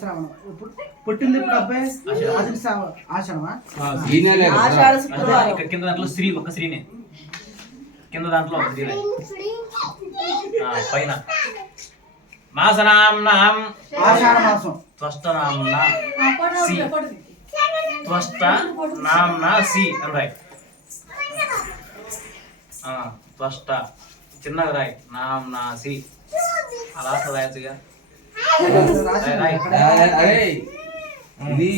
శ్రావణం. ఇప్పుడు పుట్టింది ఇప్పుడు అబ్బాయి ఆషాఢమా? ఇక్కడ కింద దాంట్లో శ్రీ ఒక శ్రీనే, కింద దాంట్లో ఒక శ్రీనే, పైన మాసనాంనాం ఆషాఢ మాసం. త్వష్టనాంనా సి, త్వష్ట నాంనా సి అని రాయి. త్వష్ట చిన్నగా రాయి, నాంనా సి అలా రాయచ్చుగా. ఇది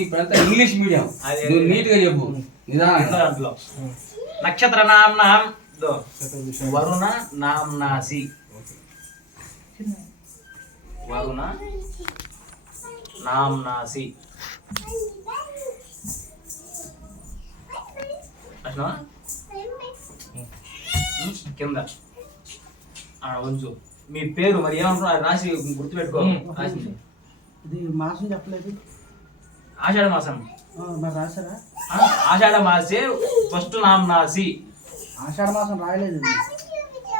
ఇంగ్లీష్ మీడియం, నీట్ గా చెప్పు. దాంట్లో నక్షత్ర నాంనాం వరుణ నాంనాసి, వరుణ నాంనాసి కింద ఉంచు. మీ పేరు మరి ఏమంటారు రాసి గుర్తుపెట్టుకో. రాసింది ఇది మాసం చెప్పలేదు. ఆషాఢ మాసం మరి రాశారా? ఆషాఢ మాసే ఫస్ట్ నాంనాసి. ఆషాఢ మాసం రాయలేదు.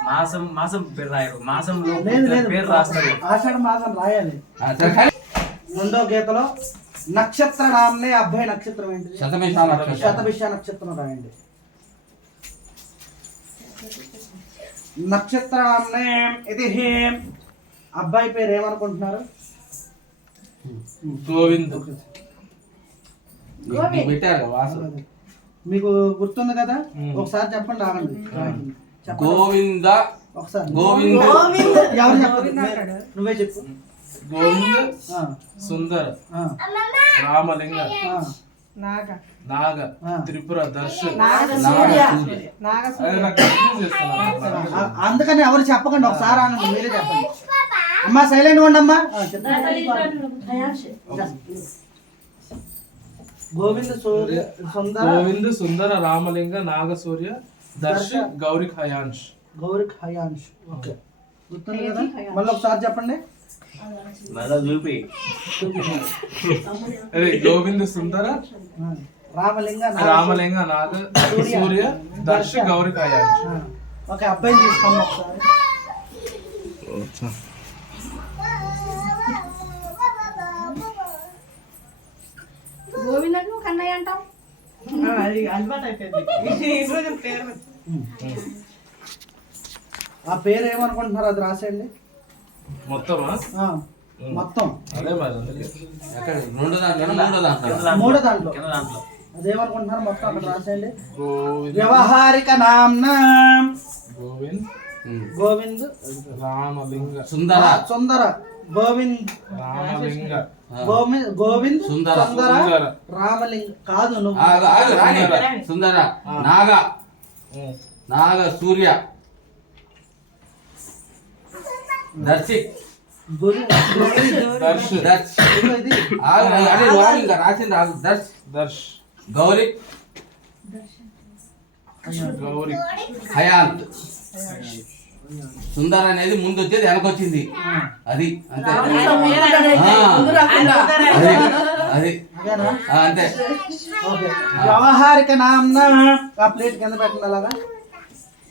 మాసం మాసం పేరు రాయరు, మాసంలో లేదు పేరు రాస్తారు. ఆషాఢ మాసం రాయాలి. రెండో గీతలో నక్షత్ర నామనే అబ్బాయి నక్షత్రం ఏంటి? శతభిష నక్షత్రం రాయండి. నక్షత్ర నామనే ఇది హేం. అబ్బాయి పేరు ఏమనుకుంటున్నారు? గోవింద్. మీకు గుర్తుంది కదా, ఒకసారి చెప్పండి. ఆగండి, గోవింద. ఒకసారి గోవింద్. ఎవరు చెప్పదు, నువ్వే చెప్పు. గోవింద్ సుందర రామలింగ నాగ త్రిపుర దర్శ. అందుకని ఎవరు చెప్పకండి, ఒకసారి ఆనండి, మీరే చెప్పండి. అమ్మా సైలెంట్ ఉండమ్మా. గోవింద్ సుందర, గోవింద్ సుందర రామలింగ నాగ సూర్య దర్శ గౌరిక్ హయాంష్. గౌరిక్ హయాంష్. ఓకే, గుర్తుంది కదా? మళ్ళీ ఒకసారి చెప్పండి. చూపి. గోవింద్ సుందర రామలింగ రామలింగ నాగ సూర్య దర్శ గౌరిక్ హయాంష్. ఓకే, అబ్బాయిని తీసుకోండి ఒకసారి. గోవిందకు కన్నయ్య అంటాం. ఆ పేరు ఏమనుకుంటున్నారు? అది రాసేయండి మొత్తమా? మొత్తం అదే మరి. మూడో దాంట్లో అదేమనుకుంటున్నారు? మొత్తం అక్కడ రాసేయండి. వ్యవహారిక నామ్నా గోవింద్ గోవింద్ రామలింగ సుందర సుందర గోవింద్ రామలింగ గోవింద్ సుందర రామలింగ కాదు, నువ్వు సుందర నాగ నాగ సూర్య దర్శి దర్శ్ గౌరి గౌరి హయాంత్. సుందర అనేది ముందు వచ్చేది, వెనకొచ్చింది. అది అంతే, అది అంతే. వ్యవహారిక నామ్నా. ఆ ప్లేట్ కింద పెట్టండి అలాగా.